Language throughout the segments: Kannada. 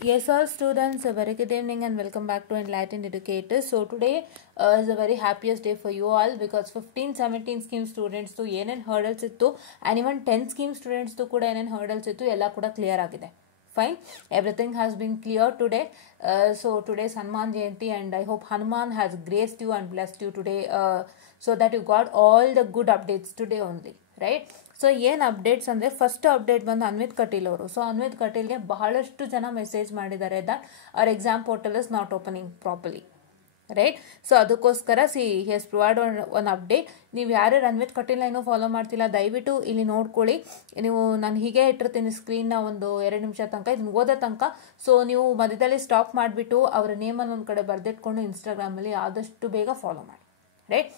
Yes, all students, a very good evening and welcome back to Enlightened Educators. So today is a very happiest day for you all because 15, 17 scheme students to ಏನೇನು hurdles ಇತ್ತು and even 10 scheme students to ಕೂಡ ಏನೇನು hurdles ಇತ್ತು ಎಲ್ಲ ಕೂಡ clear ಆಗಿದೆ. Fine, everything has been clear today. So today's Hanuman Jayanti and I hope Hanuman has graced you and blessed you today so that you got all the good updates today only, right? So ಏನು ಅಪ್ಡೇಟ್ಸ್ ಅಂದರೆ ಫಸ್ಟ್ ಅಪ್ಡೇಟ್ ಬಂದು ಅನ್ವಿತ್ ಕಟೀಲ್ ಅವರು. ಸೊ ಅನ್ವಿತ್ ಕಟೀಲ್ಗೆ ಬಹಳಷ್ಟು ಜನ ಮೆಸೇಜ್ ಮಾಡಿದ್ದಾರೆ that our exam portal is not opening properly, right? So ಅದಕ್ಕೋಸ್ಕರ ಹೆಸ್ ಪ್ರೊವೈಡ್ ಒನ್ ಅಪ್ಡೇಟ್. ನೀವು ಯಾರ್ಯಾರು ಅನ್ವಿತ್ ಕಟೀಲ್ನ ಇನ್ನೂ ಫಾಲೋ ಮಾಡ್ತಿಲ್ಲ ದಯವಿಟ್ಟು ಇಲ್ಲಿ ನೋಡ್ಕೊಳ್ಳಿ. ನೀವು ನಾನು ಹೀಗೆ ಇಟ್ಟಿರ್ತೀನಿ ಸ್ಕ್ರೀನ್ನ ಒಂದು 2 ನಿಮಿಷ ತನಕ ಇದನ್ನ ಓದೋ ತನಕ. ಸೊ ನೀವು ಮಧ್ಯದಲ್ಲಿ ಸ್ಟಾಪ್ ಮಾಡಿಬಿಟ್ಟು ಅವರ ನೇಮನ್ನು ಒಂದು ಕಡೆ ಬರೆದಿಟ್ಕೊಂಡು ಇನ್ಸ್ಟಾಗ್ರಾಮಲ್ಲಿ ಆದಷ್ಟು ಬೇಗ ಫಾಲೋ ಮಾಡಿ, ರೈಟ್?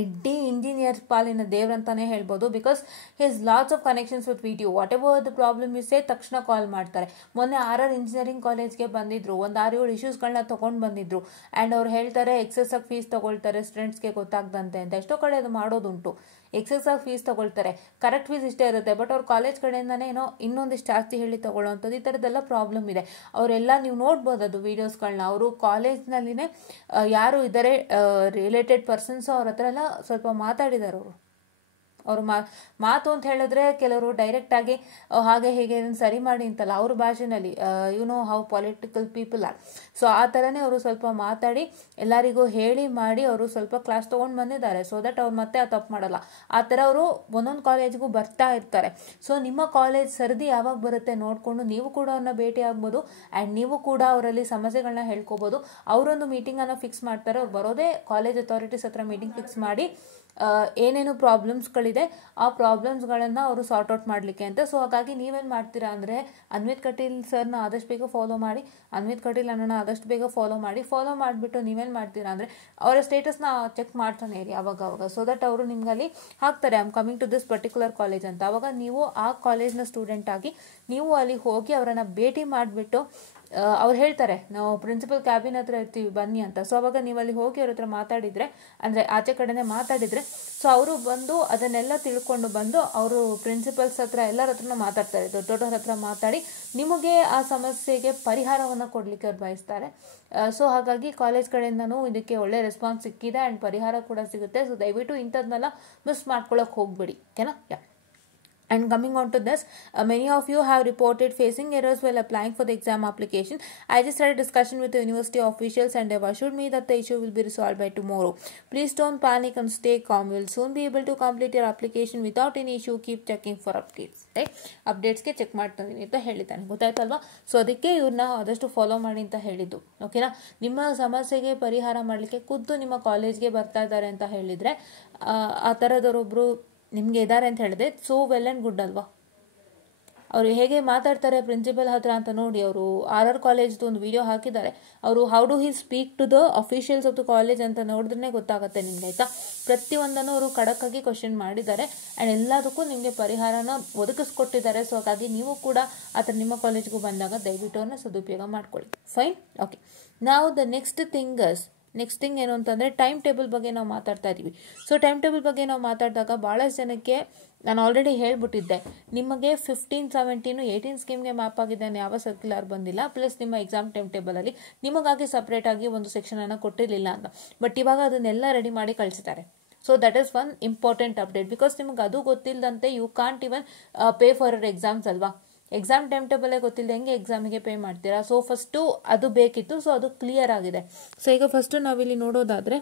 ಇಡೀ ಇಂಜಿನಿಯರ್ ಪಾಲಿನ ದೇವ್ರಂತಾನೆ ಹೇಳ್ಬೋದು. Because his lots of connections with video what ever the problem is ತಕ್ಷಣ ಕಾಲ್ ಮಾಡ್ತಾರೆ. ಮೊನ್ನೆ RR ಇಂಜಿನಿಯರಿಂಗ್ ಕಾಲೇಜ್ಗೆ ಬಂದಿದ್ರು, ಒಂದು 6-7 ಇಶ್ಯೂಸ್ಗಳನ್ನ ತೊಗೊಂಡು ಬಂದಿದ್ರು. ಆ್ಯಂಡ್ ಅವ್ರು ಹೇಳ್ತಾರೆ ಎಕ್ಸೆಸ್ ಆಗಿ ಫೀಸ್ ತೊಗೊಳ್ತಾರೆ ಸ್ಟೂಡೆಂಟ್ಸ್ಗೆ ಗೊತ್ತಾಗ್ದಂತೆ ಅಂತ. ಎಷ್ಟೋ ಕಡೆ ಅದು ಮಾಡೋದುಂಟು, ಎಕ್ಸೆಸ್ ಆಗಿ ಫೀಸ್ ತೊಗೊಳ್ತಾರೆ. ಕರೆಕ್ಟ್ ಫೀಸ್ ಇಷ್ಟೇ ಇರುತ್ತೆ, ಬಟ್ ಅವ್ರ ಕಾಲೇಜ್ ಕಡೆಯಿಂದನೇ ಏನೋ ಇನ್ನೊಂದಿಷ್ಟು ಜಾಸ್ತಿ ಹೇಳಿ ತೊಗೊಳ್ಳೋವಂಥದ್ದು. ಈ ಥರದ್ದೆಲ್ಲ ಪ್ರಾಬ್ಲಮ್ ಇದೆ. ಅವರೆಲ್ಲ ನೀವು ನೋಡ್ಬೋದು ಅದು ವೀಡಿಯೋಸ್ಗಳನ್ನ. ಅವರು ಕಾಲೇಜ್ನಲ್ಲಿನೇ ಯಾರು ಇದ್ದಾರೆ ರಿಲೇಟೆಡ್ ಪರ್ಸನ್ಸು ಅವ್ರ ಹತ್ರ ಎಲ್ಲ ಸ್ವಲ್ಪ ಮಾತಾಡಿದ್ದಾರೆ. ಅವರು ಮಾತು ಅಂತ ಹೇಳಿದ್ರೆ ಕೆಲವರು ಡೈರೆಕ್ಟಾಗಿ ಹಾಗೆ ಹೀಗೆ ಸರಿ ಮಾಡಿ ಅಂತಲ್ಲ, ಅವ್ರ ಭಾಷೆನಲ್ಲಿ you know how political people are. So ಆ ಥರನೇ ಅವರು ಸ್ವಲ್ಪ ಮಾತಾಡಿ ಎಲ್ಲರಿಗೂ ಹೇಳಿ ಮಾಡಿ ಅವರು ಸ್ವಲ್ಪ ಕ್ಲಾಸ್ ತೊಗೊಂಡು ಬಂದಿದ್ದಾರೆ. ಸೊ ದಟ್ ಅವ್ರು ಮತ್ತೆ ಆ ತಪ್ಪು ಮಾಡಲ್ಲ. ಆ ಥರ ಅವರು ಒಂದೊಂದು ಕಾಲೇಜ್ಗೂ ಬರ್ತಾ ಇರ್ತಾರೆ. ಸೊ ನಿಮ್ಮ ಕಾಲೇಜ್ ಸರದಿ ಯಾವಾಗ ಬರುತ್ತೆ ನೋಡಿಕೊಂಡು ನೀವು ಕೂಡ ಅವ್ರನ್ನ ಭೇಟಿ ಆಗ್ಬೋದು. ಆ್ಯಂಡ್ ನೀವು ಕೂಡ ಅವರಲ್ಲಿ ಸಮಸ್ಯೆಗಳನ್ನ ಹೇಳ್ಕೊಬೋದು. ಅವರೊಂದು ಮೀಟಿಂಗನ್ನು ಫಿಕ್ಸ್ ಮಾಡ್ತಾರೆ. ಅವ್ರು ಬರೋದೇ ಕಾಲೇಜ್ ಅಥಾರಿಟೀಸ್ ಹತ್ರ ಮೀಟಿಂಗ್ ಫಿಕ್ಸ್ ಮಾಡಿ ಏನೇನು ಪ್ರಾಬ್ಲಮ್ಸ್ಗಳಿದೆ ಆ ಪ್ರಾಬ್ಲಮ್ಸ್ಗಳನ್ನು ಅವರು ಸಾರ್ಟ್ ಔಟ್ ಮಾಡಲಿಕ್ಕೆ ಅಂತ. ಸೊ ಹಾಗಾಗಿ ನೀವೇನು ಮಾಡ್ತೀರಾ ಅಂದರೆ ಅನ್ವಿತ್ ಕಟೀಲ್ ಸರ್ನ ಆದಷ್ಟು ಬೇಗ ಫಾಲೋ ಮಾಡಿ, ಅನ್ವಿತ್ ಕಟೀಲ್ ಅಣ್ಣನ ಆದಷ್ಟು ಬೇಗ ಫಾಲೋ ಮಾಡಿಬಿಟ್ಟು ನೀವೇನು ಮಾಡ್ತೀರಾ ಅಂದರೆ ಅವರ ಸ್ಟೇಟಸ್ನ ಚೆಕ್ ಮಾಡ್ತಾನೆ ಇರಿ ಅವಾಗ. ಸೊ ದಟ್ ಅವರು ನಿಮ್ಗಲ್ಲಿ ಹಾಕ್ತಾರೆ I am coming to this particular college ಅಂತ. ಅವಾಗ ನೀವು ಆ ಕಾಲೇಜ್ನ ಸ್ಟೂಡೆಂಟ್ ಆಗಿ ನೀವು ಅಲ್ಲಿ ಹೋಗಿ ಅವರನ್ನು ಭೇಟಿ ಮಾಡಿಬಿಟ್ಟು ಅವ್ರು ಹೇಳ್ತಾರೆ ನಾವು ಪ್ರಿನ್ಸಿಪಲ್ ಕ್ಯಾಬಿನ್ ಹತ್ರ ಇರ್ತೀವಿ ಬನ್ನಿ ಅಂತ. ಸೊ ಅವಾಗ ನೀವು ಅಲ್ಲಿ ಹೋಗಿ ಅವ್ರ ಹತ್ರ ಮಾತಾಡಿದರೆ, ಅಂದರೆ ಆಚೆ ಕಡೆನೇ ಮಾತಾಡಿದರೆ, ಸೊ ಅವರು ಬಂದು ಅದನ್ನೆಲ್ಲ ತಿಳ್ಕೊಂಡು ಬಂದು ಅವರು ಪ್ರಿನ್ಸಿಪಲ್ಸ್ ಹತ್ರ ಎಲ್ಲರ ಹತ್ರನೂ ಮಾತಾಡ್ತಾರೆ, ದೊಡ್ಡವ್ರ ಹತ್ರ ಮಾತಾಡಿ ನಿಮಗೆ ಆ ಸಮಸ್ಯೆಗೆ ಪರಿಹಾರವನ್ನು ಕೊಡಲಿಕ್ಕೆ ಅವ್ರು ಬಯಸ್ತಾರೆ. ಸೊ ಹಾಗಾಗಿ ಕಾಲೇಜ್ ಕಡೆಯಿಂದನೂ ಇದಕ್ಕೆ ಒಳ್ಳೆ ರೆಸ್ಪಾನ್ಸ್ ಸಿಕ್ಕಿದೆ ಆ್ಯಂಡ್ ಪರಿಹಾರ ಕೂಡ ಸಿಗುತ್ತೆ. ಸೊ ದಯವಿಟ್ಟು ಇಂಥದ್ದನ್ನೆಲ್ಲ ಮಿಸ್ ಮಾಡ್ಕೊಳ್ಳೋಕೆ ಹೋಗ್ಬೇಡಿ, ಓಕೆನಾ? And coming on to this, many of you have reported facing errors while applying for the exam application. I just had a discussion with the university officials and they have assured me that the issue will be resolved by tomorrow. Please don't panic and stay calm. You will soon be able to complete your application without any issue. Keep checking for updates. Right? Updatesಗೆ ಚೆಕ್ ಮಾಡ್ತೀನಿ ಅಂತ ಹೇಳಿದ್ದಾನೆ, ಗೊತ್ತಾಯ್ತಲ್ವಾ? ಸೊ ಅದಕ್ಕೆ ಇವ್ರನ್ನ ಆದಷ್ಟು ಫಾಲೋ ಮಾಡಿ ಅಂತ ಹೇಳಿದ್ದು, ಓಕೆನಾ? ನಿಮ್ಮ ಸಮಸ್ಯೆಗೆ ಪರಿಹಾರ ಮಾಡಲಿಕ್ಕೆ ಖುದ್ದು ನಿಮ್ಮ ಕಾಲೇಜ್ಗೆ ಬರ್ತಾ ಇದ್ದಾರೆ ಅಂತ ಹೇಳಿದರೆ ಆ ಥರದವರೊಬ್ಬರು ನಿಮಗೆ ಇದ್ದಾರೆ ಅಂತ ಹೇಳಿದೆ. ಸೋ ವೆಲ್ ಆ್ಯಂಡ್ ಗುಡ್ ಅಲ್ವಾ? ಅವರು ಹೇಗೆ ಮಾತಾಡ್ತಾರೆ ಪ್ರಿನ್ಸಿಪಲ್ ಹತ್ರ ಅಂತ ನೋಡಿ. ಅವರು RR ಕಾಲೇಜ್ದು ಒಂದು ವಿಡಿಯೋ ಹಾಕಿದ್ದಾರೆ. ಅವರು how do he speak to the officials of the college ಅಂತ ನೋಡಿದ್ರೆ ಗೊತ್ತಾಗುತ್ತೆ ನಿಮಗೆ, ಆಯಿತಾ? ಪ್ರತಿಯೊಂದನ್ನು ಅವರು ಖಡಕ್ಕಾಗಿ ಕ್ವಶನ್ ಮಾಡಿದ್ದಾರೆ ಆ್ಯಂಡ್ ಎಲ್ಲದಕ್ಕೂ ನಿಮಗೆ ಪರಿಹಾರನ ಒದಗಿಸ್ಕೊಟ್ಟಿದ್ದಾರೆ. ಸೊ ಹಾಗಾಗಿ ನೀವು ಕೂಡ ಆ ಥರ ನಿಮ್ಮ ಕಾಲೇಜ್ಗೂ ಬಂದಾಗ ದಯವಿಟ್ಟು ಅವ್ರನ್ನ ಸದುಪಯೋಗ ಮಾಡ್ಕೊಳ್ಳಿ. Fine, okay. ನಾವು ದ ನೆಕ್ಸ್ಟ್ ಥಿಂಗ್ ಏನು ಅಂತಂದರೆ ಟೈಮ್ ಟೇಬಲ್ ಬಗ್ಗೆ ನಾವು ಮಾತಾಡ್ತಾ ಇದ್ದೀವಿ. ಸೊ ಟೈಮ್ ಟೇಬಲ್ ಬಗ್ಗೆ ನಾವು ಮಾತಾಡಿದಾಗ ಭಾಳಷ್ಟು ಜನಕ್ಕೆ ನಾನು ಆಲ್ರೆಡಿ ಹೇಳ್ಬಿಟ್ಟಿದ್ದೆ, ನಿಮಗೆ 15, 17, 18 ಸ್ಕೀಮ್ಗೆ ಮ್ಯಾಪ್ ಆಗಿದೆ, ಯಾವ ಸರ್ಕ್ಯುಲರ್ ಬಂದಿಲ್ಲ. ಪ್ಲಸ್ ನಿಮ್ಮ ಎಕ್ಸಾಮ್ ಟೈಮ್ ಟೇಬಲಲ್ಲಿ ನಿಮಗಾಗಿ ಸಪ್ರೇಟಾಗಿ ಒಂದು ಸೆಕ್ಷನನ್ನು ಕೊಟ್ಟಿರಲಿಲ್ಲ ಅಂತ. ಬಟ್ ಇವಾಗ ಅದನ್ನೆಲ್ಲ ರೆಡಿ ಮಾಡಿ ಕಳಿಸಿದ್ದಾರೆ. So that is one important update. Because ನಿಮಗೆ ಅದು ಗೊತ್ತಿಲ್ಲದಂತೆ you can't even pay for your exams ಅಲ್ವಾ? ಎಕ್ಸಾಮ್ ಟೈಮ್ ಟೇಬಲೇ ಗೊತ್ತಿಲ್ಲದೆ ಹೆಂಗೆ ಎಕ್ಸಾಮಿಗೆ ಪೇ ಮಾಡ್ತೀರಾ? ಸೊ ಫಸ್ಟು ಅದು ಬೇಕಿತ್ತು. ಸೊ ಅದು ಕ್ಲಿಯರ್ ಆಗಿದೆ. ಸೊ ಈಗ ಫಸ್ಟು ನಾವಿಲ್ಲಿ ನೋಡೋದಾದರೆ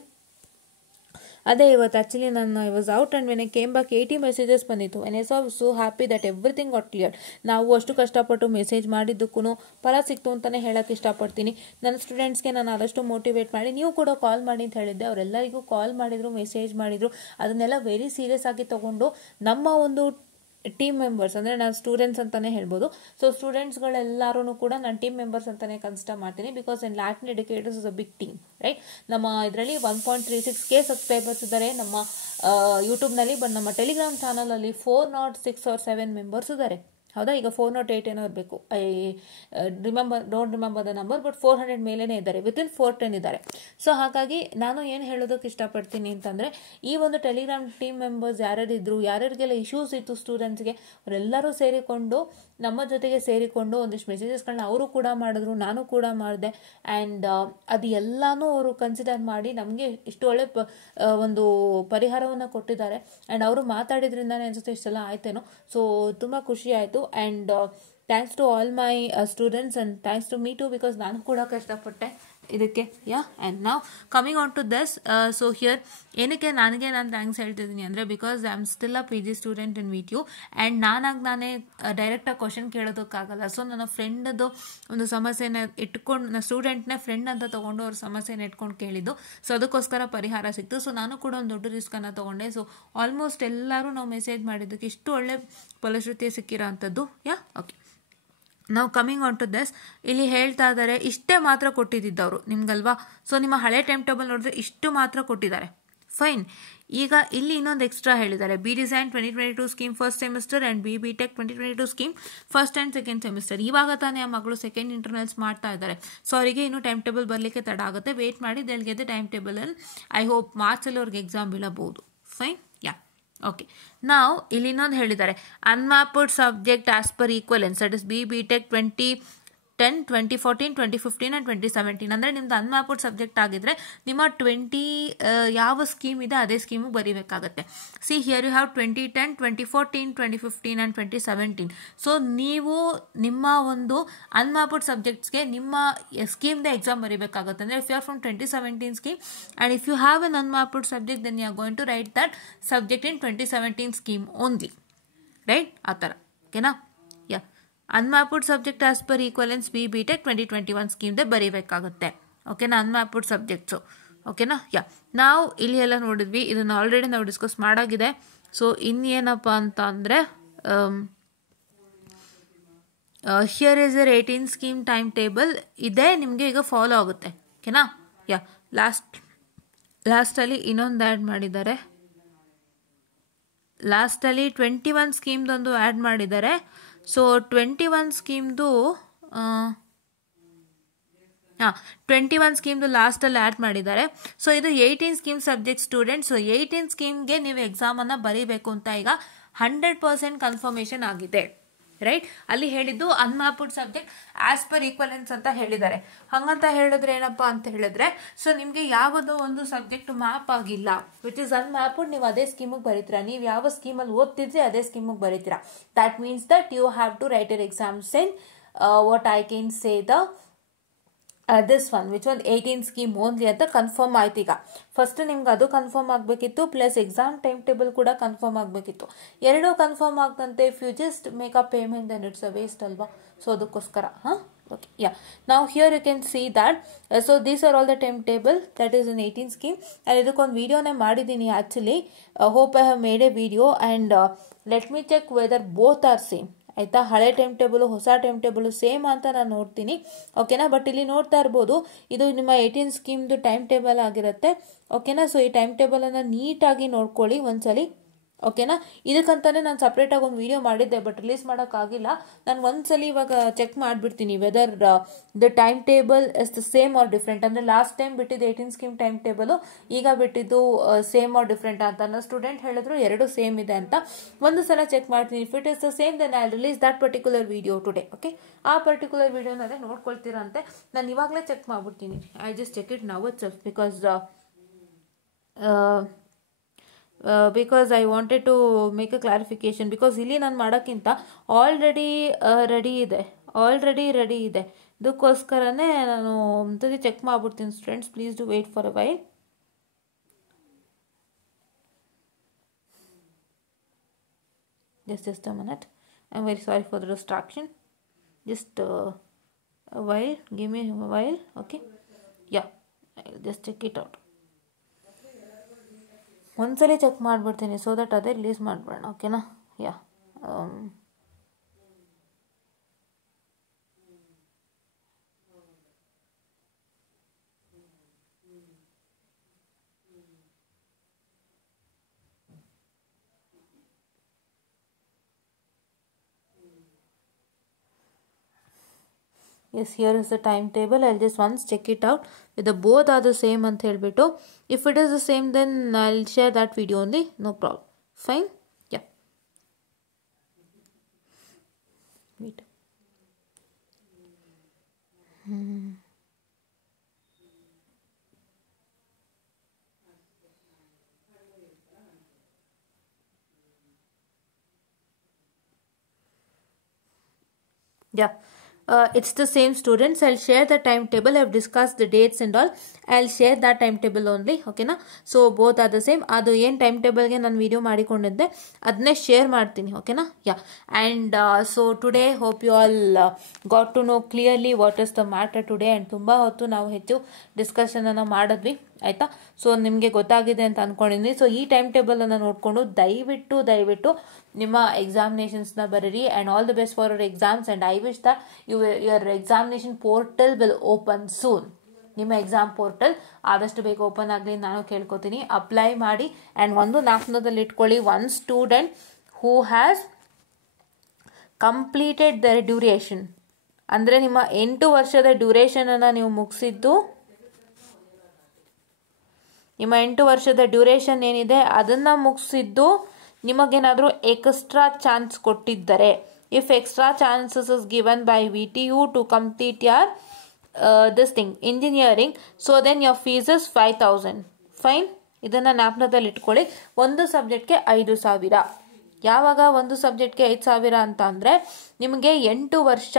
ಅದೇ ಇವತ್ತು actually I was out and when I came back 80 messages ಬಂದಿತ್ತು. And I was so happy that everything got clear. ನಾವು ಅಷ್ಟು ಕಷ್ಟಪಟ್ಟು ಮೆಸೇಜ್ ಮಾಡಿದ್ದಕ್ಕೂ ಫಲ ಸಿಕ್ತು ಅಂತಲೇ ಹೇಳೋಕ್ಕೆ ಇಷ್ಟಪಡ್ತೀನಿ. ನನ್ನ ಸ್ಟೂಡೆಂಟ್ಸ್ಗೆ ನಾನು ಆದಷ್ಟು ಮೋಟಿವೇಟ್ ಮಾಡಿ, ನೀವು ಕೂಡ ಕಾಲ್ ಮಾಡಿ ಅಂತ ಹೇಳಿದ್ದೆ. ಅವರೆಲ್ಲರಿಗೂ ಕಾಲ್ ಮಾಡಿದರು, ಮೆಸೇಜ್ ಮಾಡಿದರು. ಅದನ್ನೆಲ್ಲ ವೆರಿ ಸೀರಿಯಸ್ ಆಗಿ ತೊಗೊಂಡು ನಮ್ಮ ಒಂದು ಟೀಮ್ ಮೆಂಬರ್ಸ್, ಅಂದರೆ ನಾನು ಸ್ಟೂಡೆಂಟ್ಸ್ ಅಂತಲೇ ಹೇಳ್ಬೋದು. ಸೊ ಸ್ಟೂಡೆಂಟ್ಸ್ಗಳೆಲ್ಲರೂ ಕೂಡ ನಾನು ಟೀಮ್ ಮೆಂಬರ್ಸ್ ಅಂತಲೇ ಕನ್ಸಿಡರ್ ಮಾಡ್ತೀನಿ. Because Enlightened Educators is a big team, right? ನಮ್ಮ ಇದರಲ್ಲಿ 1.36K ಸಬ್ಸ್ಕ್ರೈಬರ್ಸ್ ಇದ್ದಾರೆ ನಮ್ಮ ಯೂಟ್ಯೂಬ್ನಲ್ಲಿ. ಬಟ್ ನಮ್ಮ ಟೆಲಿಗ್ರಾಮ್ ಚಾನಲಲ್ಲಿ 406 or 7 ಮೆಂಬರ್ಸ್ ಇದ್ದಾರೆ. ಹೌದಾ. ಈಗ 408 ಏನೋ ಇರಬೇಕು, I don't remember the number, but 400 ಮೇಲೇ ಇದ್ದಾರೆ, ವಿತಿನ್ 410 ಇದ್ದಾರೆ. ಸೊ ಹಾಗಾಗಿ ನಾನು ಏನು ಹೇಳೋದಕ್ಕೆ ಇಷ್ಟಪಡ್ತೀನಿ ಅಂತಂದರೆ, ಈ ಒಂದು ಟೆಲಿಗ್ರಾಮ್ ಟೀಮ್ ಮೆಂಬರ್ಸ್ ಯಾರ್ಯಾರಿದ್ರು, ಯಾರ್ಯಾರಿಗೆಲ್ಲ ಇಶ್ಯೂಸ್ ಇತ್ತು ಸ್ಟೂಡೆಂಟ್ಸ್ಗೆ, ಅವರೆಲ್ಲರೂ ಸೇರಿಕೊಂಡು ನಮ್ಮ ಜೊತೆಗೆ ಸೇರಿಕೊಂಡು ಒಂದಿಷ್ಟು ಮೆಸೇಜಸ್ಗಳನ್ನ ಅವರು ಕೂಡ ಮಾಡಿದ್ರು, ನಾನು ಕೂಡ ಮಾಡಿದೆ. ಆ್ಯಂಡ್ ಅದು ಎಲ್ಲನೂ ಅವರು ಕನ್ಸಿಡರ್ ಮಾಡಿ ನಮಗೆ ಇಷ್ಟು ಒಳ್ಳೆ ಒಂದು ಪರಿಹಾರವನ್ನು ಕೊಟ್ಟಿದ್ದಾರೆ. ಆ್ಯಂಡ್ ಅವರು ಮಾತಾಡಿದ್ರಿಂದಾನೇ ಅನಿಸುತ್ತೆ ಇಷ್ಟೆಲ್ಲ ಆಯ್ತೇನೋ. ಸೊ ತುಂಬ ಖುಷಿ ಆಯಿತು. And thanks to all my students and thanks to me too, because ನಾನು ಕೂಡ ಕಷ್ಟಪಟ್ಟೆ ಇದಕ್ಕೆ. ಆ್ಯಂಡ್ ನಾವು coming on to this. So here ಏನಕ್ಕೆ ನಾನು ಥ್ಯಾಂಕ್ಸ್ ಹೇಳ್ತಿದ್ದೀನಿ ಅಂದರೆ, because I am still a PG student in with you. And ನಾನೇ ಡೈರೆಕ್ಟಾಗಿ ಕ್ವಶನ್ ಕೇಳೋದಕ್ಕಾಗಲ್ಲ. ಸೊ ನನ್ನ ಫ್ರೆಂಡದು ಒಂದು ಸಮಸ್ಯೆನ ಇಟ್ಕೊಂಡು, ನನ್ನ ಸ್ಟೂಡೆಂಟ್ನೇ ಫ್ರೆಂಡ್ ಅಂತ ತೊಗೊಂಡು ಅವ್ರ ಸಮಸ್ಯೆನ ಇಟ್ಕೊಂಡು ಕೇಳಿದ್ದು. ಸೊ ಅದಕ್ಕೋಸ್ಕರ ಪರಿಹಾರ ಸಿಕ್ತು. ಸೊ ನಾನು ಕೂಡ ಒಂದು ದೊಡ್ಡ ರಿಸ್ಕನ್ನು ತೊಗೊಂಡೆ. ಸೊ ಆಲ್ಮೋಸ್ಟ್ ಎಲ್ಲರೂ ನಾವು ಮೆಸೇಜ್ ಮಾಡಿದ್ದಕ್ಕೆ ಇಷ್ಟು ಒಳ್ಳೆ ಫಲಶ್ರುತಿ ಸಿಕ್ಕಿರೋ ಅಂಥದ್ದು. ಓಕೆ, ನಾವು ಕಮಿಂಗ್ ಆನ್ ಟು ದಿಸ್. ಇಲ್ಲಿ ಹೇಳ್ತಾ ಇದ್ದಾರೆ ಇಷ್ಟೇ ಮಾತ್ರ ಕೊಟ್ಟಿದ್ದವರು ನಿಮ್ಗಲ್ವಾ. ಸೊ ನಿಮ್ಮ ಹಳೆ ಟೈಮ್ ಟೇಬಲ್ ನೋಡಿದ್ರೆ ಇಷ್ಟು ಮಾತ್ರ ಕೊಟ್ಟಿದ್ದಾರೆ, ಫೈನ್. ಈಗ ಇಲ್ಲಿ ಇನ್ನೊಂದು ಎಕ್ಸ್ಟ್ರಾ ಹೇಳಿದ್ದಾರೆ, B design 2022 scheme first semester and BTech 2022 scheme first and second semester. ಇವಾಗ ತಾನೇ ಆ ಮಗಳು ಸೆಕೆಂಡ್ ಇಂಟರ್ನಲ್ಸ್ ಮಾಡ್ತಾ ಇದ್ದಾರೆ. ಸೊ ಅವರಿಗೆ ಇನ್ನೂ ಟೈಮ್ ಟೇಬಲ್ ಬರಲಿಕ್ಕೆ ತಡ ಆಗುತ್ತೆ, ವೇಟ್ ಮಾಡಿ, ದೇಳ್ಗೆದೆ ಟೈಮ್ ಟೇಬಲಲ್ಲಿ ಐ ಹೋಪ್ ಮಾರ್ಚಲ್ಲಿ ಅವ್ರಿಗೆ ಎಕ್ಸಾಮ್ ಬೀಳಬಹುದು. ಫೈನ್. ಓಕೆ, ನಾವು ಇಲ್ಲಿ ಇನ್ನೊಂದು ಹೇಳಿದ್ದಾರೆ, unmapped subject as per equivalence, that is BTech 2010, 2014, 2015 and 2017. ಅಂದರೆ ನಿಮ್ದು ಅನ್ಮ್ಯಾಪ್ಡ್ ಸಬ್ಜೆಕ್ಟ್ ಆಗಿದ್ರೆ ನಿಮ್ಮ 20 ಯಾವ ಸ್ಕೀಮ್ ಇದೆ ಅದೇ ಸ್ಕೀಮಿಗೆ ಬರೀಬೇಕಾಗತ್ತೆ. See here you have 2010, 2014, 2015 and 2017. So ನೀವು ನಿಮ್ಮ ಒಂದು ಅನ್ಮ್ಯಾಪ್ಡ್ ಸಬ್ಜೆಕ್ಟ್ಸ್ಗೆ ನಿಮ್ಮ ಸ್ಕೀಮ್ದೇ ಎಕ್ಸಾಮ್ ಬರೀಬೇಕಾಗುತ್ತೆ. ಅಂದರೆ if you are from 2017 scheme and if you have an unmapped subject, then you are going to write that subject in 2017 scheme only, right? ಆ ಥರ, ಓಕೆನಾ? Unmapped subject as per equivalence BTech 2021 ಸ್ಕೀಮ್ದೇ ಬರೀಬೇಕಾಗುತ್ತೆ, ಓಕೆನಾ? ಅನ್ಮ್ಯಾಪ್ಡ್ ಸಬ್ಜೆಕ್ಟ್ಸು, ಓಕೆನಾ? ನಾವು ಇಲ್ಲಿ ಎಲ್ಲ ನೋಡಿದ್ವಿ, ಇದನ್ನು ಆಲ್ರೆಡಿ ನಾವು ಡಿಸ್ಕಸ್ ಮಾಡಾಗಿದೆ. ಸೊ ಇನ್ನೇನಪ್ಪ ಅಂತ ಅಂದರೆ, here is your 18 scheme time table ಇದೆ, ನಿಮಗೆ ಈಗ ಫಾಲೋ ಆಗುತ್ತೆ, ಓಕೆನಾ? ಲಾಸ್ಟಲ್ಲಿ ಇನ್ನೊಂದು ಆ್ಯಡ್ ಮಾಡಿದ್ದಾರೆ, ಲಾಸ್ಟಲ್ಲಿ 21 ಸ್ಕೀಮ್ದೊಂದು ಆ್ಯಡ್ ಮಾಡಿದ್ದಾರೆ. ಸೊ 21 ಸ್ಕೀಮ್ದು 21 ಸ್ಕೀಮ್ದು ಲಾಸ್ಟಲ್ಲಿ ಆ್ಯಡ್ ಮಾಡಿದ್ದಾರೆ. ಸೊ ಇದು 18 ಸ್ಕೀಮ್ ಸಬ್ಜೆಕ್ಟ್ ಸ್ಟೂಡೆಂಟ್. ಸೊ 18 ಸ್ಕೀಮ್ಗೆ ನೀವು ಎಕ್ಸಾಮನ್ನು ಬರೀಬೇಕು ಅಂತ ಈಗ 100% ಕನ್ಫರ್ಮೇಷನ್ ಆಗಿದೆ, ರೈಟ್? ಅಲ್ಲಿ ಹೇಳಿದ್ದು ಅನ್ಮ್ಯಾಪ್ಡ್ ಸಬ್ಜೆಕ್ಟ್ ಆಸ್ ಪರ್ ಈಕ್ವಲೆನ್ಸ್ ಅಂತ ಹೇಳಿದ್ದಾರೆ. ಹಂಗಂತ ಹೇಳಿದ್ರೆ ಏನಪ್ಪಾ ಅಂತ ಹೇಳಿದ್ರೆ, ಸೊ ನಿಮಗೆ ಯಾವುದೋ ಒಂದು ಸಬ್ಜೆಕ್ಟ್ ಮ್ಯಾಪ್ ಆಗಿಲ್ಲ, ವಿಚ್ ಇಸ್ ಅನ್ಮ್ಯಾಪ್ಡ್, ನೀವು ಅದೇ ಸ್ಕೀಮಿಗೆ ಬರೀತೀರಾ. ನೀವು ಯಾವ ಸ್ಕೀಮಲ್ಲಿ ಓದ್ತಿದ್ರೆ ಅದೇ ಸ್ಕೀಮಿಗೆ ಬರೀತೀರಾ. That means that you have to write your exams in what I can say the this one, which ಒಂದು 18 ಸ್ಕೀಮ್ ಓನ್ಲಿ ಅಂತ ಕನ್ಫರ್ಮ್ ಆಯ್ತು. ಈಗ ಫಸ್ಟ್ ನಿಮ್ಗೆ ಅದು ಕನ್ಫರ್ಮ್ ಆಗಬೇಕಿತ್ತು, ಪ್ಲಸ್ ಎಕ್ಸಾಮ್ ಟೈಮ್ ಟೇಬಲ್ ಕೂಡ ಕನ್ಫರ್ಮ್ ಆಗಬೇಕಿತ್ತು. ಎರಡೂ ಕನ್ಫರ್ಮ್ ಆಗ್ತಂತೆ if you just make a payment then it's a waste ಅಲ್ವಾ. ಸೊ ಅದಕ್ಕೋಸ್ಕರ ಓಕೆ, ನಾವು here you can see that. So these are all the time table that is in 18 scheme. ನಾನು ಇದಕ್ಕೊಂದು ವಿಡಿಯೋನೇ ಮಾಡಿದ್ದೀನಿ actually. Hope I have made a video and let me check whether both are same, ಆಯಿತಾ? ಹಳೆ ಟೈಮ್ ಟೇಬಲು ಹೊಸ ಟೈಮ್ ಟೇಬಲು ಸೇಮ್ ಅಂತ ನಾನು ನೋಡ್ತೀನಿ, ಓಕೆನಾ? ಬಟ್ ಇಲ್ಲಿ ನೋಡ್ತಾ ಇರ್ಬೋದು, ಇದು ನಿಮ್ಮ 18 ಸ್ಕೀಮ್ದು ಟೈಮ್ ಟೇಬಲ್ ಆಗಿರುತ್ತೆ, ಓಕೆನಾ? ಸೊ ಈ ಟೈಮ್ ಟೇಬಲನ್ನು ನೀಟಾಗಿ ನೋಡ್ಕೊಳ್ಳಿ ಒಂದ್ಸಲಿ, ಓಕೆನಾ? ಇದಕ್ಕಂತಾನೆ ನಾನು ಸಪ್ರೇಟಾಗಿ ಒಂದು ವಿಡಿಯೋ ಮಾಡಿದ್ದೆ, ಬಟ್ ರಿಲೀಸ್ ಮಾಡೋಕ್ಕಾಗಿಲ್ಲ. ನಾನು ಒಂದ್ಸಲಿ ಇವಾಗ ಚೆಕ್ ಮಾಡಿಬಿಡ್ತೀನಿ whether the time table is the same or different. ಅಂದರೆ ಲಾಸ್ಟ್ ಟೈಮ್ ಬಿಟ್ಟಿದ್ದು 18 ಸ್ಕೀಮ್ ಟೈಮ್ ಟೇಬಲು, ಈಗ ಬಿಟ್ಟಿದ್ದು ಸೇಮ್ ಆರ್ ಡಿಫ್ರೆಂಟ್ ಅಂತ. ನನ್ನ ಸ್ಟೂಡೆಂಟ್ ಹೇಳಿದ್ರು ಎರಡು ಸೇಮ್ ಇದೆ ಅಂತ. ಒಂದು ಸಲ ಚೆಕ್ ಮಾಡ್ತೀನಿ. If it is the same then I release that particular video today, okay? ಆ ಪರ್ಟಿಕ್ಯುಲರ್ ವಿಡಿಯೋನೇ ನೋಡ್ಕೊಳ್ತೀರಂತೆ. ನಾನು ಇವಾಗಲೇ ಚೆಕ್ ಮಾಡ್ಬಿಡ್ತೀನಿ. I just check it now itself because I wanted to make a clarification. Because ಇಲ್ಲಿ ನಾನು ಮಾಡೋಕ್ಕಿಂತ ಆಲ್ರೆಡಿ ರೆಡಿ ಇದೆ. ಇದಕ್ಕೋಸ್ಕರನೇ ನಾನು ಒಂದ್ಸತಿ ಚೆಕ್ ಮಾಡ್ಬಿಡ್ತೀನಿ. Students please do wait for a while. Just a minute. I'm very sorry for the distraction. Just a while. Give me a while. Okay. I'll just check it out. ಒಂದ್ಸಲಿ ಚೆಕ್ ಮಾಡಿಬಿಡ್ತೀನಿ, ಸೊ ದಟ್ ಅದೇ ರಿಲೀಸ್ ಮಾಡಿಬಿಡೋಣ, ಓಕೆನಾ? Yes, here is the timetable. I'll just once check it out whether both are the same anta helbiಟ್ಟು. If it is the same, then I'll share that video only. No problem. Fine. Yeah. Wait. Yeah. It's the same students. I'll share the timetable. I've discussed the dates and all. I'll share that timetable only. Okay na? So both are the same. Adu yen timetable ge nan video ಮಾಡಿಕೊಂಡಿದ್ದೆ ಅದನ್ನೇ share ಮಾಡ್ತೀನಿ. Okay na? Yeah. And so today hope you all got to know clearly what is the matter today, and ತುಂಬಾ ಹೊತ್ತು ನಾವು ಹೆಚ್ಚು ಡಿಸ್ಕಷನ್ ಅನ್ನು ಮಾಡಿದ್ವಿ. ಆಯ್ತಾ? ಸೊ ನಿಮಗೆ ಗೊತ್ತಾಗಿದೆ ಅಂತ ಅನ್ಕೊಂಡಿದ್ದೀನಿ. ಸೊ ಈ ಟೈಮ್ ಟೇಬಲ್ ಅನ್ನು ನೋಡಿಕೊಂಡು ದಯವಿಟ್ಟು ನಿಮ್ಮ ಎಕ್ಸಾಮಿನೇಷನ್ಸ್ನ ಬರೀರಿ. And all the best for your exams. And I wish that your examination portal will open soon. ನಿಮ್ಮ ಎಕ್ಸಾಮ್ ಪೋರ್ಟಲ್ ಆದಷ್ಟು ಬೇಗ ಓಪನ್ ಆಗಲಿ ನಾನು ಕೇಳ್ಕೊತೀನಿ. ಅಪ್ಲೈ ಮಾಡಿ. ಆ್ಯಂಡ್ ಒಂದು ಜ್ಞಾಪಕದಲ್ಲಿ ಇಟ್ಕೊಳ್ಳಿ, one student who has completed their duration, ಅಂದರೆ ನಿಮ್ಮ 8 ವರ್ಷದ ಡ್ಯೂರೇಷನನ್ನು ನೀವು ಮುಗಿಸಿದ್ದು, ನಿಮ್ಮ 8 ವರ್ಷದ ಡ್ಯೂರೇಷನ್ ಏನಿದೆ ಅದನ್ನು ಮುಗಿಸಿದ್ದು ನಿಮಗೇನಾದರೂ ಎಕ್ಸ್ಟ್ರಾ ಚಾನ್ಸ್ ಕೊಟ್ಟಿದ್ದರೆ, if extra chances is given by VTU to complete your this thing engineering, so then your fees is 5,000. Fine. ಇದನ್ನು ಜ್ಞಾಪಕದಲ್ಲಿ ಇಟ್ಕೊಳ್ಳಿ. ಒಂದು ಸಬ್ಜೆಕ್ಟ್ಗೆ 5,000. ಯಾವಾಗ ಒಂದು ಸಬ್ಜೆಕ್ಟ್ಗೆ 5,000 ಅಂತ ಅಂದರೆ ನಿಮಗೆ 8 ವರ್ಷ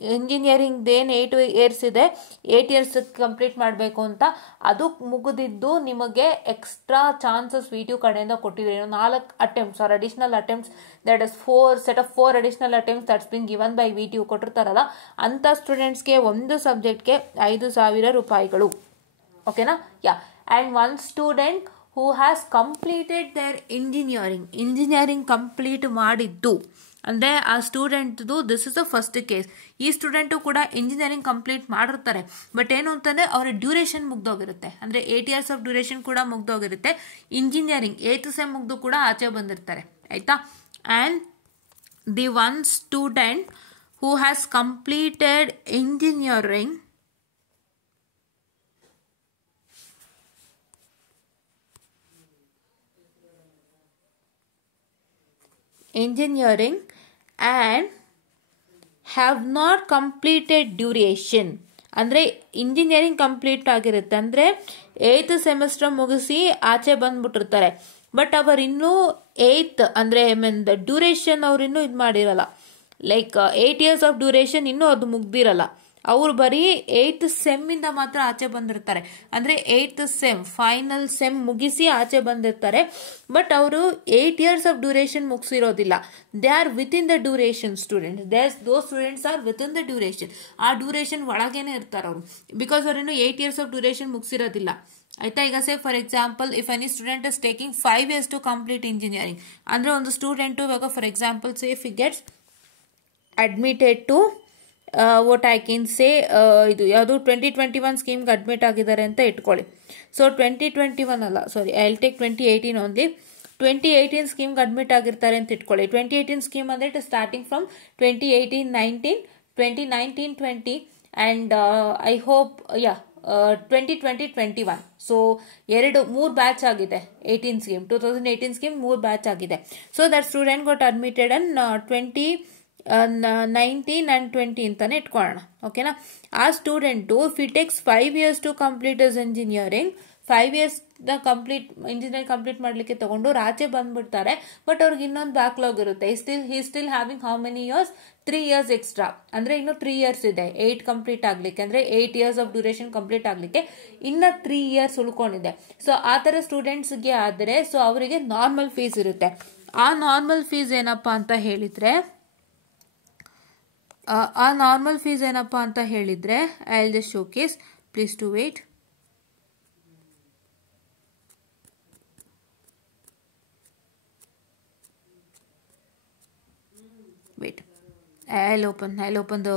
ಇಂಜಿನಿಯರಿಂಗ್ ಏನು 8 ಇಯರ್ಸ್ ಇದೆ, 8 ಇಯರ್ಸ್ ಕಂಪ್ಲೀಟ್ ಮಾಡಬೇಕು ಅಂತ, ಅದು ಮುಗಿದಿದ್ದು ನಿಮಗೆ ಎಕ್ಸ್ಟ್ರಾ ಚಾನ್ಸಸ್ VTU ಕಡೆಯಿಂದ ಕೊಟ್ಟಿದ್ದಾರೆ. 4 attempts or additional attempts, that is 4 additional attempts that's been given by VTU ಕೊಟ್ಟಿರ್ತಾರಲ್ಲ, ಅಂಥ ಸ್ಟೂಡೆಂಟ್ಸ್ಗೆ ಒಂದು ಸಬ್ಜೆಕ್ಟ್ಗೆ 5,000 ರೂಪಾಯಿಗಳು. ಓಕೆನಾ? Yeah. And one student who has completed their engineering complete ಮಾಡಿದ್ದು, ಅಂದರೆ ಆ ಸ್ಟೂಡೆಂಟ್ದು this is the first case. ಈ ಸ್ಟೂಡೆಂಟು ಕೂಡ ಇಂಜಿನಿಯರಿಂಗ್ ಕಂಪ್ಲೀಟ್ ಮಾಡಿರ್ತಾರೆ, ಬಟ್ ಏನು ಅಂತಂದರೆ ಅವರ ಡ್ಯೂರೇಷನ್ ಮುಗ್ದೋಗಿರುತ್ತೆ, ಅಂದರೆ 8 ಇಯರ್ಸ್ ಆಫ್ ಡ್ಯೂರೇಷನ್ ಕೂಡ ಮುಗ್ದೋಗಿರುತ್ತೆ. ಇಂಜಿನಿಯರಿಂಗ್ 8th ಸೆಮ್ ಮುಗ್ದು ಕೂಡ ಆಚೆ ಬಂದಿರ್ತಾರೆ. ಆಯಿತಾ? And the one student who has completed engineering and have not completed duration, ಅಂದರೆ ಇಂಜಿನಿಯರಿಂಗ್ ಕಂಪ್ಲೀಟ್ ಆಗಿರುತ್ತೆ, ಅಂದರೆ 8th ಸೆಮಿಸ್ಟರ್ ಮುಗಿಸಿ ಆಚೆ ಬಂದ್ಬಿಟ್ಟಿರ್ತಾರೆ, ಬಟ್ ಅವರಿನ್ನೂ 8th ಅಂದರೆ ಡ್ಯೂರೇಷನ್ ಅವರಿನ್ನೂ ಇದು ಮಾಡಿರಲ್ಲ, ಲೈಕ್ 8 ಇಯರ್ಸ್ ಆಫ್ ಡ್ಯೂರೇಷನ್ ಇನ್ನೂ ಅದು ಮುಗ್ದಿರಲ್ಲ. ಅವರು ಬರೀ 8th ಸೆಮ್ಮಿಂದ ಮಾತ್ರ ಆಚೆ ಬಂದಿರ್ತಾರೆ, ಅಂದರೆ 8th ಸೆಮ್ ಫೈನಲ್ ಸೆಮ್ ಮುಗಿಸಿ ಆಚೆ ಬಂದಿರ್ತಾರೆ, ಬಟ್ ಅವರು 8 ಇಯರ್ಸ್ ಆಫ್ ಡ್ಯೂರೇಷನ್ ಮುಗಿಸಿರೋದಿಲ್ಲ. They are within the duration students. Those students are within the duration. ಆ ಡ್ಯೂರೇಷನ್ ಒಳಗೇನೆ ಇರ್ತಾರೆ ಅವರು, ಬಿಕಾಸ್ ಅವರೇನು 8 ಇಯರ್ಸ್ ಆಫ್ ಡ್ಯೂರೇಷನ್ ಮುಗಿಸಿರೋದಿಲ್ಲ. ಆಯ್ತಾ? ಈಗ say for example if any student is taking 5 years to complete engineering, ಅಂದರೆ ಒಂದು ಸ್ಟೂಡೆಂಟು ಇವಾಗ for example say if he gets admitted to what I can say ಇದು ಯಾವುದು 2021 ಸ್ಕೀಮ್ಗೆ ಅಡ್ಮಿಟ್ ಆಗಿದ್ದಾರೆ ಅಂತ ಇಟ್ಕೊಳ್ಳಿ. ಸೊ 2021 ಅಲ್ಲ, sorry, I will take 2018 only. 2018 ಸ್ಕೀಮ್ಗೆ ಅಡ್ಮಿಟ್ ಆಗಿರ್ತಾರೆ ಅಂತ ಇಟ್ಕೊಳ್ಳಿ. 2018 ಸ್ಕೀಮ್ ಅಂದರೆ it starting from 2018-19, 2019-20 and I hope 2020-21. So 3 batch ಆಗಿದೆ. 18 ಸ್ಕೀಮ್ 2018 ಸ್ಕೀಮ್ 3 ಬ್ಯಾಚ್ ಆಗಿದೆ. So that student got admitted on 2019 and 20 ಅಂತಾನೆ ಇಟ್ಕೊಳ್ಳೋಣ. ಓಕೆನಾ? ಆ student if it takes 5 years to complete is engineering, 5 years engineering complete ಮಾಡಲಿಕ್ಕೆ ತಗೊಂಡು ಆಚೆ ಬಂದ್ಬಿಡ್ತಾರೆ, ಬಟ್ ಅವ್ರಿಗೆ ಇನ್ನೊಂದು ಬ್ಯಾಕ್ಲಾಗ್ ಇರುತ್ತೆ. ಹಿ still having how many years? 3 years extra, ಅಂದರೆ ಇನ್ನೂ 3 ಇಯರ್ಸ್ ಇದೆ 8 ಕಂಪ್ಲೀಟ್ ಆಗಲಿಕ್ಕೆ, ಅಂದರೆ 8 ಇಯರ್ಸ್ ಆಫ್ ಡ್ಯೂರೇಷನ್ ಕಂಪ್ಲೀಟ್ ಆಗಲಿಕ್ಕೆ ಇನ್ನು 3 ಇಯರ್ಸ್ ಉಳ್ಕೊಂಡಿದೆ. ಸೊ ಆ ಥರ ಸ್ಟೂಡೆಂಟ್ಸ್ಗೆ ಆದರೆ ಸೊ ಅವರಿಗೆ ನಾರ್ಮಲ್ ಫೀಸ್ ಇರುತ್ತೆ. ಆ ನಾರ್ಮಲ್ ಫೀಸ್ ಏನಪ್ಪ ಅಂತ ಹೇಳಿದರೆ I will just showcase, please to wait. I'll open the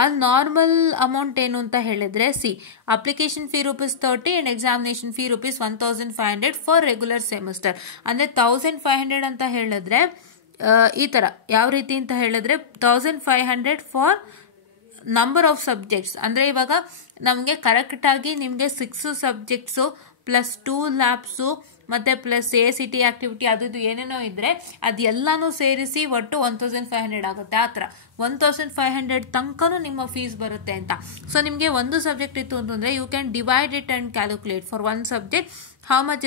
ಆ ನಾರ್ಮಲ್ ಅಮೌಂಟ್ ಏನು ಅಂತ ಹೇಳಿದ್ರೆ, see application fee ₹30 and examination fee ₹1,500 for regular semester. ಅಂದರೆ 1,500 ಅಂತ ಹೇಳಿದ್ರೆ ಈ ಥರ ಯಾವ ರೀತಿ ಅಂತ ಹೇಳಿದ್ರೆ 1,500 ಫಾರ್ ನಂಬರ್ ಆಫ್ ಸಬ್ಜೆಕ್ಟ್ಸ್ ಅಂದರೆ ಇವಾಗ ನಮಗೆ ಕರೆಕ್ಟಾಗಿ ನಿಮಗೆ 6 ಸಬ್ಜೆಕ್ಟ್ಸು ಪ್ಲಸ್ 2 ಲ್ಯಾಬ್ಸು ಮತ್ತು ಪ್ಲಸ್ ACT ಆಕ್ಟಿವಿಟಿ ಅದು ಏನೇನೋ ಇದ್ದರೆ ಅದೆಲ್ಲನೂ ಸೇರಿಸಿ ಒಟ್ಟು 1500 ಆಗುತ್ತೆ. ಆ ಥರ 1500 ತನಕನೂ ನಿಮ್ಮ ಫೀಸ್ ಬರುತ್ತೆ ಅಂತ. ಸೊ ನಿಮಗೆ ಒಂದು ಸಬ್ಜೆಕ್ಟ್ ಇತ್ತು ಅಂತಂದರೆ you can divide it and calculate for one subject how much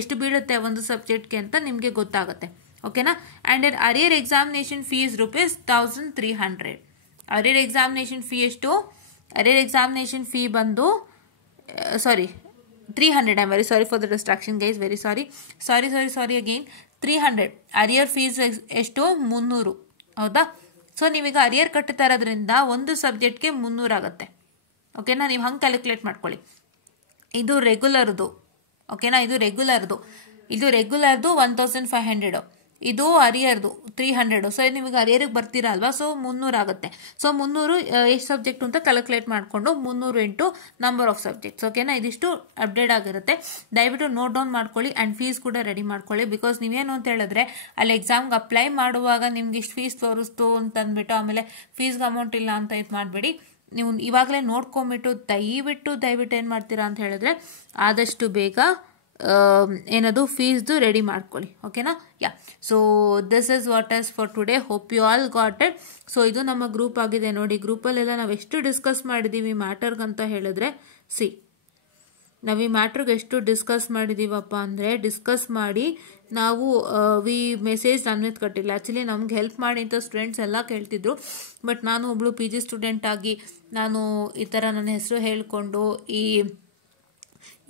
ಎಷ್ಟು ಬೀಳುತ್ತೆ ಒಂದು ಸಬ್ಜೆಕ್ಟ್ಗೆ ಅಂತ ನಿಮಗೆ ಗೊತ್ತಾಗುತ್ತೆ. ಓಕೆನಾ. And then arrear examination fees ₹1300. Arrear examination fee ಎಷ್ಟು? ಅರಿಯರ್ ಎಕ್ಸಾಮಿನೇಷನ್ ಫೀ ಬಂದು 300. I'm very sorry for the distraction guys, very sorry again. 300 ಅರಿಯರ್ fees ಎಷ್ಟು? 300. ಹೌದಾ. ಸೊ ನೀವೀಗ ಅರಿಯರ್ ಕಟ್ತಾ ಇರೋದ್ರಿಂದ ಒಂದು ಸಬ್ಜೆಕ್ಟ್ಗೆ 300 ಆಗುತ್ತೆ. ಓಕೆನಾ. ನೀವು ಹಂಗೆ ಕ್ಯಾಲ್ಕುಲೇಟ್ ಮಾಡ್ಕೊಳ್ಳಿ. ಇದು ರೆಗ್ಯುಲರ್ದು. ಓಕೆನಾ. ಇದು ರೆಗ್ಯುಲರ್ದು 1500, ಇದು ಅರಿಯರ್ದು 300. ಸೊ ನಿಮಗೆ ಅರಿಯರಿಗೆ ಬರ್ತೀರಾ ಅಲ್ವಾ, ಸೊ 300 ಆಗುತ್ತೆ. ಸೊ 300 ಎಷ್ಟು ಸಬ್ಜೆಕ್ಟ್ ಅಂತ ಕ್ಯಾಲ್ಕುಲೇಟ್ ಮಾಡಿಕೊಂಡು 300 ಇಂಟು ನಂಬರ್ ಆಫ್ ಸಬ್ಜೆಕ್ಟ್ಸ್. ಓಕೆನಾ. ಇದಿಷ್ಟು ಅಪ್ಡೇಟ್ ಆಗಿರುತ್ತೆ. ದಯವಿಟ್ಟು ನೋಟ್ ಡೌನ್ ಮಾಡ್ಕೊಳ್ಳಿ ಆ್ಯಂಡ್ ಫೀಸ್ ಕೂಡ ರೆಡಿ ಮಾಡ್ಕೊಳ್ಳಿ. ಬಿಕಾಸ್ ನೀವೇನು ಅಂತ ಹೇಳಿದ್ರೆ ಅಲ್ಲಿ ಎಕ್ಸಾಮ್ಗೆ ಅಪ್ಲೈ ಮಾಡುವಾಗ ನಿಮ್ಗೆ ಇಷ್ಟು ಫೀಸ್ ತೋರಿಸ್ತು ಅಂತಂದ್ಬಿಟ್ಟು ಆಮೇಲೆ ಫೀಸ್ಗೆ ಅಮೌಂಟ್ ಇಲ್ಲ ಅಂತ ಇದು ಮಾಡಬೇಡಿ. ನೀವು ಇವಾಗಲೇ ನೋಡ್ಕೊಂಬಿಟ್ಟು ದಯವಿಟ್ಟು ಏನು ಮಾಡ್ತೀರಾ ಅಂತ ಹೇಳಿದ್ರೆ ಆದಷ್ಟು ಬೇಗ ಏನದು ಫೀಸ್ದು ರೆಡಿ ಮಾಡ್ಕೊಳ್ಳಿ. ಓಕೆನಾ. Yeah. So this is what is for today. Hope you all got it. So ಇದು ನಮ್ಮ ಗ್ರೂಪ್ ಆಗಿದೆ ನೋಡಿ. ಗ್ರೂಪಲ್ಲೆಲ್ಲ ನಾವು ಎಷ್ಟು ಡಿಸ್ಕಸ್ ಮಾಡಿದ್ದೀವಿ ಮ್ಯಾಟರ್ಗಂತ ಹೇಳಿದ್ರೆ ನಾವು ಈ ಮ್ಯಾಟ್ರಿಗೆ ಎಷ್ಟು ಡಿಸ್ಕಸ್ ಮಾಡಿದ್ದೀವಪ್ಪ ಅಂದರೆ ಡಿಸ್ಕಸ್ ಮಾಡಿ ನಾವು ಮೆಸೇಜ್ ಅನ್ವಿತ್ ಕಟ್ಟಿಲ್ಲ. ಆ್ಯಕ್ಚುಲಿ ನಮ್ಗೆ ಹೆಲ್ಪ್ ಮಾಡಿ ಅಂತ ಸ್ಟೂಡೆಂಟ್ಸ್ ಎಲ್ಲ ಕೇಳ್ತಿದ್ರು. ಬಟ್ ನಾನು ಒಬ್ಳು PG ಸ್ಟೂಡೆಂಟ್ ಆಗಿ ನಾನು ಈ ಥರ ನನ್ನ ಹೆಸರು ಹೇಳಿಕೊಂಡು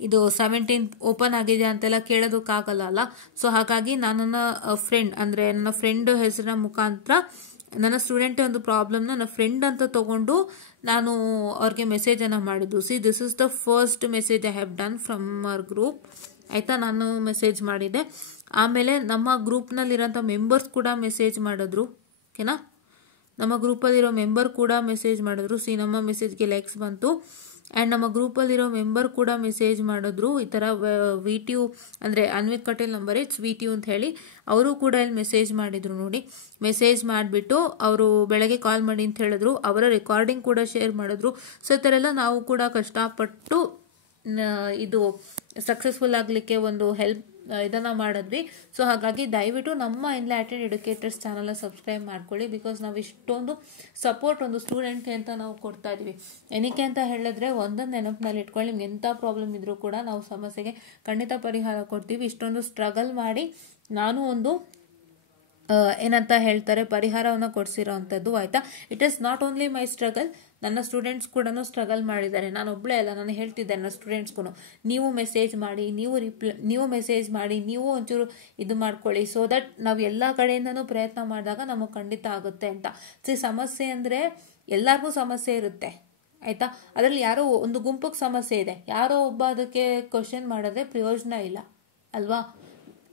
ಇದು 17th ಓಪನ್ ಆಗಿದೆ ಅಂತೆಲ್ಲ ಕೇಳೋದಕ್ಕಾಗಲ್ಲ ಅಲ್ಲ. ಸೊ ಹಾಗಾಗಿ ನನ್ನ ಫ್ರೆಂಡ್ ಅಂದರೆ ನನ್ನ ಫ್ರೆಂಡ್ ಹೆಸರಿನ ಮುಖಾಂತರ ನನ್ನ ಸ್ಟೂಡೆಂಟ್ ಒಂದು ಪ್ರಾಬ್ಲಮ್ನ ನನ್ನ ಫ್ರೆಂಡ್ ಅಂತ ತಗೊಂಡು ನಾನು ಅವ್ರಿಗೆ ಮೆಸೇಜನ್ನು ಮಾಡಿದ್ದು. This is the first message I have done from our group. ಆಯಿತಾ. ನಾನು ಮೆಸೇಜ್ ಮಾಡಿದೆ. ಆಮೇಲೆ ನಮ್ಮ ಗ್ರೂಪ್ನಲ್ಲಿರೋಂಥ ಮೆಂಬರ್ಸ್ ಕೂಡ ಮೆಸೇಜ್ ಮಾಡಿದ್ರು. ಓಕೆನಾ. ನಮ್ಮ ಗ್ರೂಪಲ್ಲಿರೋ ಮೆಂಬರ್ ಕೂಡ ಮೆಸೇಜ್ ಮಾಡಿದ್ರು. ನಮ್ಮ ಮೆಸೇಜ್ಗೆ ಲೈಕ್ಸ್ ಬಂತು. ಆ್ಯಂಡ್ ನಮ್ಮ ಗ್ರೂಪಲ್ಲಿರೋ ಮೆಂಬರ್ ಕೂಡ ಮೆಸೇಜ್ ಮಾಡಿದ್ರು. ಈ ಥರ VTU ಅಂದರೆ Anvith Kateel number it's VTU ಅಂತ ಹೇಳಿ ಅವರು ಕೂಡ ಇಲ್ಲಿ ಮೆಸೇಜ್ ಮಾಡಿದರು ನೋಡಿ. ಮೆಸೇಜ್ ಮಾಡಿಬಿಟ್ಟು ಅವರು ಬೆಳಗ್ಗೆ ಕಾಲ್ ಮಾಡಿ ಅಂತ ಹೇಳಿದ್ರು. ಅವರ ರೆಕಾರ್ಡಿಂಗ್ ಕೂಡ ಶೇರ್ ಮಾಡಿದ್ರು. ಸೊ ಈ ಥರ ಎಲ್ಲ ನಾವು ಕೂಡ ಕಷ್ಟಪಟ್ಟು ಇದು ಸಕ್ಸಸ್ಫುಲ್ ಆಗಲಿಕ್ಕೆ ಒಂದು ಹೆಲ್ಪ್ ಇದನ್ನು ಮಾಡಿದ್ವಿ. ಸೊ ಹಾಗಾಗಿ ದಯವಿಟ್ಟು ನಮ್ಮ ಎನ್ಲೈಟೆಡ್ ಎಡ್ಯುಕೇಟರ್ಸ್ ಚಾನಲ್ನ ಸಬ್ಸ್ಕ್ರೈಬ್ ಮಾಡ್ಕೊಳ್ಳಿ. ಬಿಕಾಸ್ ನಾವು ಇಷ್ಟೊಂದು ಸಪೋರ್ಟ್ ಒಂದು ಸ್ಟೂಡೆಂಟ್ಗೆ ಅಂತ ನಾವು ಕೊಡ್ತಾ ಇದ್ವಿ. ಏನಕ್ಕೆ ಅಂತ ಹೇಳಿದ್ರೆ ಒಂದೊಂದು ನೆನಪಿನಲ್ಲಿ ಇಟ್ಕೊಳ್ಳಿ, ನಿಮ್ಗೆ ಎಂಥ ಪ್ರಾಬ್ಲಮ್ ಇದ್ರೂ ಕೂಡ ನಾವು ಸಮಸ್ಯೆಗೆ ಖಂಡಿತ ಪರಿಹಾರ ಕೊಡ್ತೀವಿ. ಇಷ್ಟೊಂದು ಸ್ಟ್ರಗಲ್ ಮಾಡಿ ನಾನು ಒಂದು ಏನಂತ ಹೇಳ್ತಾರೆ ಪರಿಹಾರವನ್ನು ಕೊಡಿಸಿರೋ ಅಂಥದ್ದು. ಆಯಿತಾ. It is not only my struggle, ನನ್ನ ಸ್ಟೂಡೆಂಟ್ಸ್ ಕೂಡ ಸ್ಟ್ರಗಲ್ ಮಾಡಿದ್ದಾರೆ. ನಾನು ಒಬ್ಬಳೇ ಅಲ್ಲ, ನಾನು ಹೇಳ್ತಿದ್ದೆ ನನ್ನ ಸ್ಟೂಡೆಂಟ್ಸ್ಗೂ ನೀವು ಮೆಸೇಜ್ ಮಾಡಿ, ನೀವು ಮೆಸೇಜ್ ಮಾಡಿ, ನೀವು ಒಂಚೂರು ಇದು ಮಾಡ್ಕೊಳ್ಳಿ. ಸೊ ದಟ್ ನಾವು ಎಲ್ಲ ಕಡೆಯಿಂದನೂ ಪ್ರಯತ್ನ ಮಾಡಿದಾಗ ನಮಗೆ ಖಂಡಿತ ಆಗುತ್ತೆ ಅಂತ. ಸಮಸ್ಯೆ ಅಂದರೆ ಎಲ್ಲರಿಗೂ ಸಮಸ್ಯೆ ಇರುತ್ತೆ. ಆಯಿತಾ. ಅದರಲ್ಲಿ ಯಾರೋ ಒಂದು ಗುಂಪಿಗೆ ಸಮಸ್ಯೆ ಇದೆ, ಯಾರೋ ಒಬ್ಬ ಅದಕ್ಕೆ ಕ್ವಶನ್ ಮಾಡಿದ್ರೆ ಪ್ರಯೋಜನ ಇಲ್ಲ ಅಲ್ವಾ.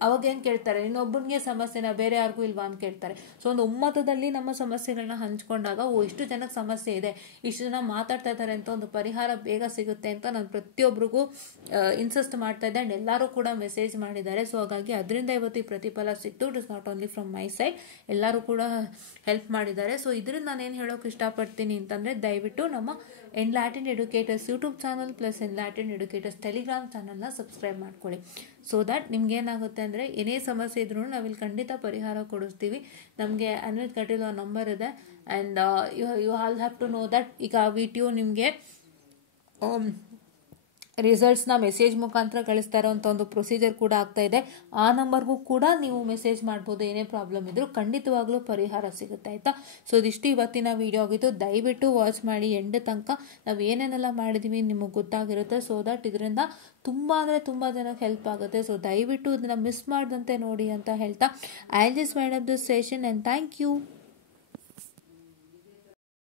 ಅವಾಗ ಏನು ಕೇಳ್ತಾರೆ, ಇನ್ನೊಬ್ಬನಿಗೆ ಸಮಸ್ಯೆನ ಬೇರೆ ಯಾರಿಗೂ ಇಲ್ವಾ ಅಂತ ಕೇಳ್ತಾರೆ. ಸೊ ಒಂದು ಒಮ್ಮತದಲ್ಲಿ ನಮ್ಮ ಸಮಸ್ಯೆಗಳನ್ನ ಹಂಚ್ಕೊಂಡಾಗ ಇಷ್ಟು ಜನಕ್ಕೆ ಸಮಸ್ಯೆ ಇದೆ, ಇಷ್ಟು ಜನ ಮಾತಾಡ್ತಾ ಇದ್ದಾರೆ ಅಂತ ಒಂದು ಪರಿಹಾರ ಬೇಗ ಸಿಗುತ್ತೆ ಅಂತ ನಾನು ಪ್ರತಿಯೊಬ್ಬರಿಗೂ ಇನ್ಸಿಸ್ಟ್ ಮಾಡ್ತಾ ಇದ್ದೆ. ಆ್ಯಂಡ್ ಎಲ್ಲರೂ ಕೂಡ ಮೆಸೇಜ್ ಮಾಡಿದ್ದಾರೆ. ಸೊ ಹಾಗಾಗಿ ಅದರಿಂದ ಇವತ್ತು ಈ ಪ್ರತಿಫಲ ಸಿಕ್ತು. It is not only from my side, ಎಲ್ಲರೂ ಕೂಡ ಹೆಲ್ಪ್ ಮಾಡಿದ್ದಾರೆ. ಸೊ ಇದರಿಂದ ನಾನೇನು ಹೇಳೋಕೆ ಇಷ್ಟಪಡ್ತೀನಿ ಅಂತಂದರೆ ದಯವಿಟ್ಟು ನಮ್ಮ Enlighted Educators YouTube channel plus Enlighted Educators Telegram ಚಾನಲ್ನ ಸಬ್ಸ್ಕ್ರೈಬ್ ಮಾಡ್ಕೊಳ್ಳಿ. ಸೊ ದ್ಯಾಟ್ ನಿಮ್ಗೇನಾಗುತ್ತೆ ಅಂದರೆ ಏನೇ ಸಮಸ್ಯೆ ಇದ್ರೂ ನಾವಿಲ್ಲಿ ಖಂಡಿತ ಪರಿಹಾರ ಕೊಡಿಸ್ತೀವಿ. ನಮಗೆ ಅನ್ವಿತ್ ಕಟೇಲ್ ನಂಬರ್ ಇದೆ. And you all have to know that ಈಗ VTU ನಿಮಗೆ ರಿಸಲ್ಟ್ಸ್ನ ಮೆಸೇಜ್ ಮುಖಾಂತರ ಕಳಿಸ್ತಾ ಇರೋಂಥ ಒಂದು ಪ್ರೊಸೀಜರ್ ಕೂಡ ಆಗ್ತಾ ಇದೆ. ಆ ನಂಬರ್ಗೂ ಕೂಡ ನೀವು ಮೆಸೇಜ್ ಮಾಡ್ಬೋದು. ಏನೇ ಪ್ರಾಬ್ಲಮ್ ಇದ್ರೂ ಖಂಡಿತವಾಗ್ಲೂ ಪರಿಹಾರ ಸಿಗುತ್ತೆ. ಆಯಿತಾ. ಸೊ ಇದಿಷ್ಟು ಇವತ್ತಿನ ವಿಡಿಯೋ ಆಗಿತ್ತು. ದಯವಿಟ್ಟು ವಾಚ್ ಮಾಡಿ ಎಂಡ್ ತನಕ. ನಾವು ಏನೇನೆಲ್ಲ ಮಾಡಿದ್ದೀವಿ ನಿಮಗೆ ಗೊತ್ತಾಗಿರುತ್ತೆ. ಸೊ ದಟ್ ಇದರಿಂದ ತುಂಬ ಅಂದರೆ ತುಂಬ ಜನಕ್ಕೆ ಹೆಲ್ಪ್ ಆಗುತ್ತೆ. ಸೊ ದಯವಿಟ್ಟು ಇದನ್ನು ಮಿಸ್ ಮಾಡದಂತೆ ನೋಡಿ ಅಂತ ಹೇಳ್ತಾ I just wind up this session and thank you.